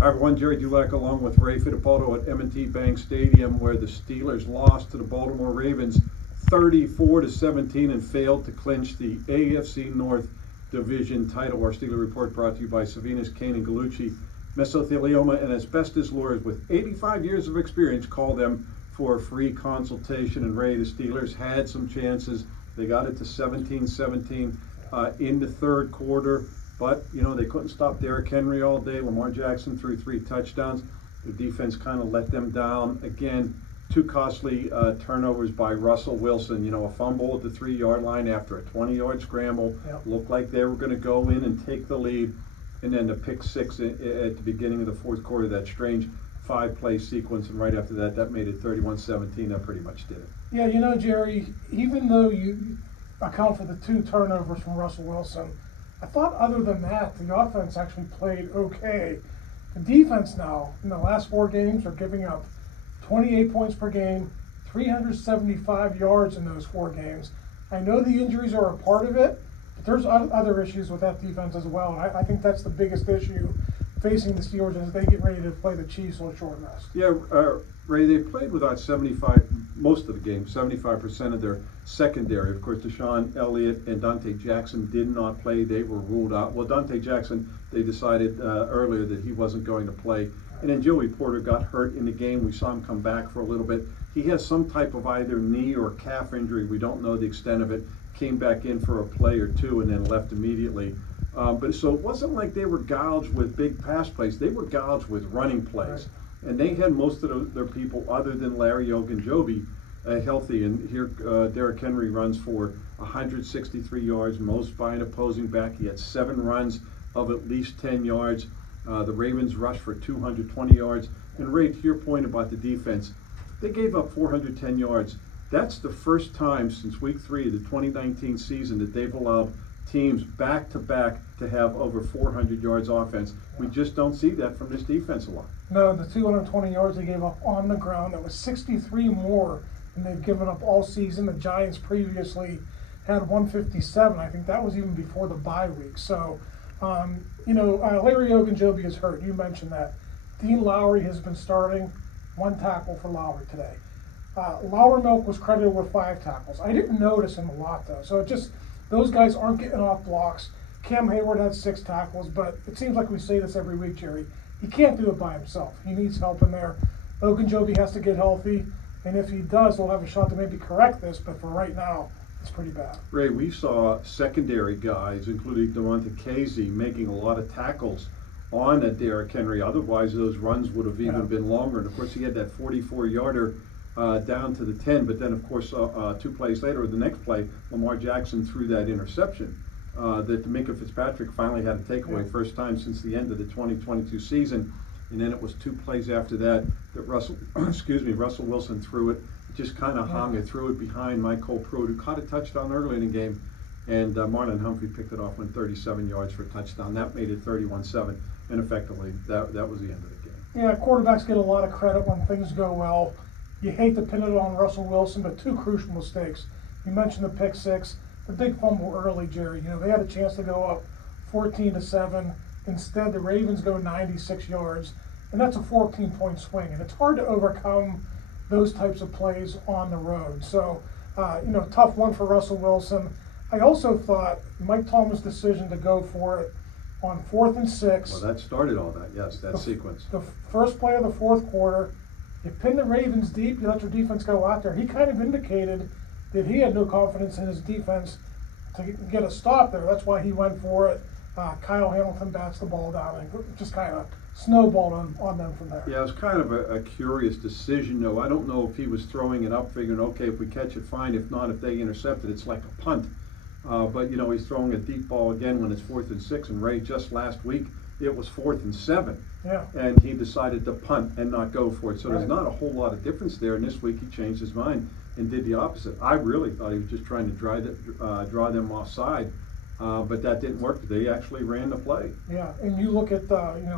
Hi everyone, Gerry Dulac along with Ray Fittipaldo at M&T Bank Stadium, where the Steelers lost to the Baltimore Ravens 34-17 and failed to clinch the AFC North division title. Our Steeler Report brought to you by Savinas, Kane, and Gallucci. Mesothelioma and asbestos lawyers with 85 years of experience. Call them for a free consultation. And Ray, the Steelers had some chances. They got it to 17-17 in the third quarter. But, they couldn't stop Derrick Henry all day. Lamar Jackson threw 3 touchdowns. The defense kind of let them down. Again, 2 costly turnovers by Russell Wilson. A fumble at the 3-yard line after a 20-yard scramble. Yep. Looked like they were going to go in and take the lead. And then the pick 6 at the beginning of the fourth quarter, that strange 5-play sequence. And right after that, that made it 31-17. That pretty much did it. Yeah, Jerry, even though you account for the 2 turnovers from Russell Wilson, I thought other than that, the offense actually played okay. The defense now, in the last 4 games, are giving up 28 points per game, 375 yards in those 4 games. I know the injuries are a part of it, but there's other issues with that defense as well. And I think that's the biggest issue facing the Steelers as they get ready to play the Chiefs on short rest. Yeah, Ray, they played without most of the game, 75% of their secondary. Of course, DeShon Elliott and Donte Jackson did not play. They were ruled out. Well, Donte Jackson, they decided earlier that he wasn't going to play. And then Joey Porter got hurt in the game. We saw him come back for a little bit. He has some type of either knee or calf injury. We don't know the extent of it. Came back in for a play or 2 and then left immediately. But so it wasn't like they were gouged with big pass plays. They were gouged with running plays. Right. And they had most of their people, other than Larry Ogunjobi, healthy. And here Derrick Henry runs for 163 yards, most by an opposing back. He had 7 runs of at least 10 yards. The Ravens rushed for 220 yards. And Ray, to your point about the defense, they gave up 410 yards. That's the first time since week 3 of the 2019 season that they've allowed teams back-to-back to have over 400 yards offense. We just don't see that from this defense a lot. No, the 220 yards they gave up on the ground, that was 63 more than they've given up all season. The Giants previously had 157. I think that was even before the bye week. So, Larry Ogunjobi is hurt. You mentioned that. Dean Lowry has been starting. 1 tackle for Lowry today. Loudermilk was credited with 5 tackles. I didn't notice him a lot, though. So those guys aren't getting off blocks. Cam Hayward had 6 tackles, but it seems like we say this every week, Jerry. He can't do it by himself. He needs help in there. Ogunjobi has to get healthy, and if he does, he'll have a shot to maybe correct this, but for right now, it's pretty bad. Ray, we saw secondary guys, including Damontae Kazee, making a lot of tackles on a Derrick Henry. Otherwise, those runs would have even been longer. And, of course, he had that 44-yarder down to the 10, but then, of course, 2 plays later, the next play, Lamar Jackson threw that interception that Minkah Fitzpatrick finally had a takeaway, first time since the end of the 2022 season. And then it was 2 plays after that Russell Wilson threw it, just kind of hung it, threw it behind Michael Pruitt, who caught a touchdown early in the game, and Marlon Humphrey picked it off, went 37 yards for a touchdown. That made it 31-7, and effectively, that was the end of the game. Yeah, quarterbacks get a lot of credit when things go well. You hate to pin it on Russell Wilson, but 2 crucial mistakes. You mentioned the pick 6, the big fumble early, Jerry. They had a chance to go up 14-7. Instead, the Ravens go 96 yards, and that's a 14-point swing. And it's hard to overcome those types of plays on the road. So, tough one for Russell Wilson. I also thought Mike Tomlin's decision to go for it on 4th and 6. Well, that started all that, yes, that sequence. The first play of the fourth quarter, you pin the Ravens deep, you let your defense go out there. He kind of indicated that he had no confidence in his defense to get a stop there. That's why he went for it. Kyle Hamilton bats the ball down and just kind of snowballed on them from there. Yeah, it was kind of a curious decision, though. I don't know if he was throwing it up, figuring, okay, if we catch it, fine. If not, if they intercept it, it's like a punt. But, he's throwing a deep ball again when it's 4th and 6. And Ray, just last week, it was 4th and 7. Yeah. And he decided to punt and not go for it. So there's not a whole lot of difference there. And this week he changed his mind and did the opposite. I really thought he was just trying to draw them offside. But that didn't work. They actually ran the play. Yeah, and you look at,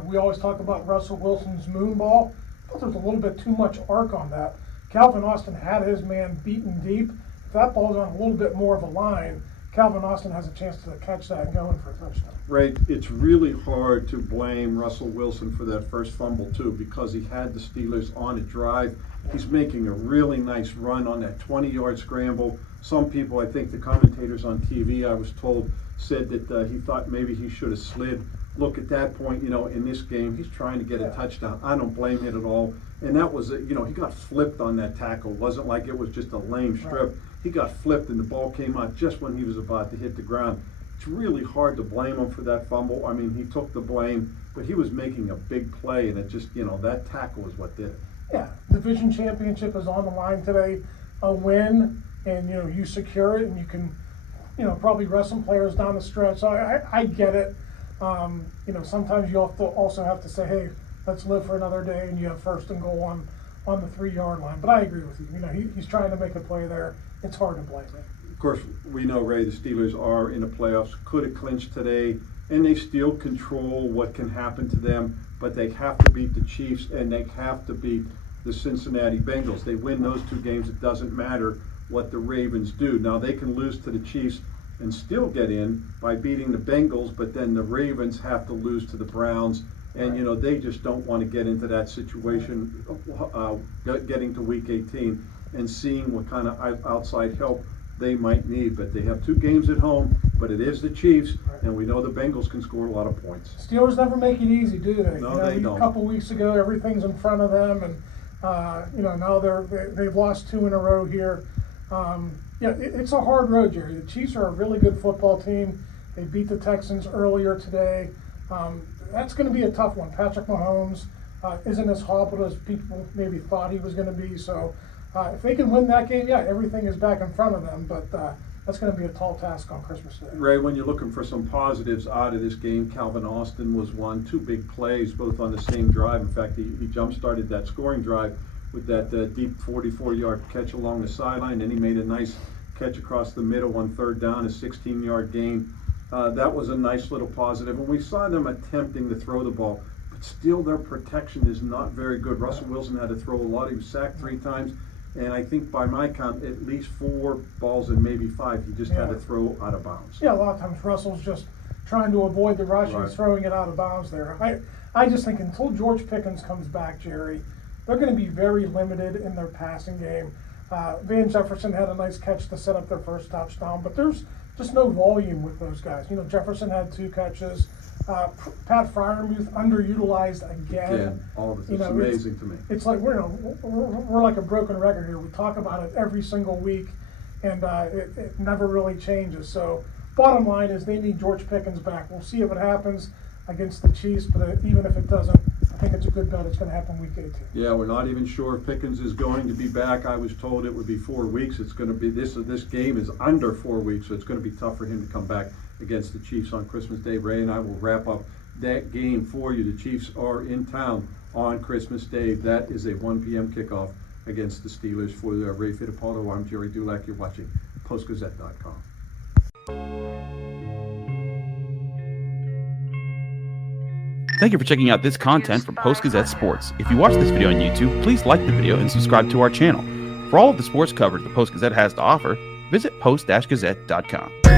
we always talk about Russell Wilson's moon ball. I thought there was a little bit too much arc on that. Calvin Austin had his man beaten deep. If that ball's on a little bit more of a line, Calvin Austin has a chance to catch that and go in for a touchdown. Right, it's really hard to blame Russell Wilson for that first fumble too, because he had the Steelers on a drive. He's making a really nice run on that 20-yard scramble. Some people, I think the commentators on TV, I was told, said that he thought maybe he should have slid. Look, at that point, in this game, he's trying to get a touchdown. I don't blame him at all. And that was, he got flipped on that tackle. It wasn't like it was just a lame strip. Right. He got flipped and the ball came out just when he was about to hit the ground. It's really hard to blame him for that fumble. I mean, he took the blame, but he was making a big play, and it just, that tackle is what did it. Yeah, division championship is on the line today. A win, and you secure it, and you can, probably rest some players down the stretch. So I get it. Sometimes you also have to say, hey, let's live for another day, and you have first and goal on the 3-yard line. But I agree with you. He's trying to make a play there. It's hard to blame him. Of course, we know, Ray, the Steelers are in the playoffs, could have clinched today, and they still control what can happen to them, but they have to beat the Chiefs, and they have to beat the Cincinnati Bengals. They win those 2 games, it doesn't matter what the Ravens do. Now, they can lose to the Chiefs and still get in by beating the Bengals, but then the Ravens have to lose to the Browns, and they just don't want to get into that situation, getting to Week 18 and seeing what kind of outside help they might need. But they have 2 games at home, but it is the Chiefs, and we know the Bengals can score a lot of points. Steelers never make it easy, do they? No, they don't. A couple weeks ago, everything's in front of them, and now they've lost 2 in a row here. It's a hard road, Gerry. The Chiefs are a really good football team. They beat the Texans earlier today. That's going to be a tough one. Patrick Mahomes isn't as hobbled as people maybe thought he was going to be. So if they can win that game, everything is back in front of them. But that's going to be a tall task on Christmas Day. Ray, when you're looking for some positives out of this game, Calvin Austin was one. 2 big plays, both on the same drive. In fact, he jump-started that scoring drive with that deep 44-yard catch along the sideline. Then he made a nice catch across the middle on 3rd down, a 16-yard gain. That was a nice little positive. And we saw them attempting to throw the ball, but still their protection is not very good. Russell Wilson had to throw a lot. He was sacked 3 times. And I think by my count, at least 4 balls and maybe 5 he just had to throw out of bounds. Yeah, a lot of times Russell's just trying to avoid the rush and throwing it out of bounds there. I just think until George Pickens comes back, Gerry, they're going to be very limited in their passing game. Van Jefferson had a nice catch to set up their first touchdown, but there's just no volume with those guys. Jefferson had 2 catches. Pat Freiermuth underutilized again. All of it. It's amazing to me. It's like we're like a broken record here. We talk about it every single week, and it never really changes. So bottom line is they need George Pickens back. We'll see if it happens against the Chiefs, but even if it doesn't, I think it's a good bet it's going to happen Week 18. Yeah, we're not even sure if Pickens is going to be back. I was told it would be 4 weeks. It's going to be this game is under 4 weeks, so it's going to be tough for him to come back against the Chiefs on Christmas Day. Ray and I will wrap up that game for you. The Chiefs are in town on Christmas Day. That is a 1 p.m. kickoff against the Steelers. For Ray Fittipaldo, I'm Gerry Dulac. You're watching Post-Gazette.com. Thank you for checking out this content from Post-Gazette Sports. If you watch this video on YouTube, please like the video and subscribe to our channel. For all of the sports coverage the Post-Gazette has to offer, visit post-gazette.com.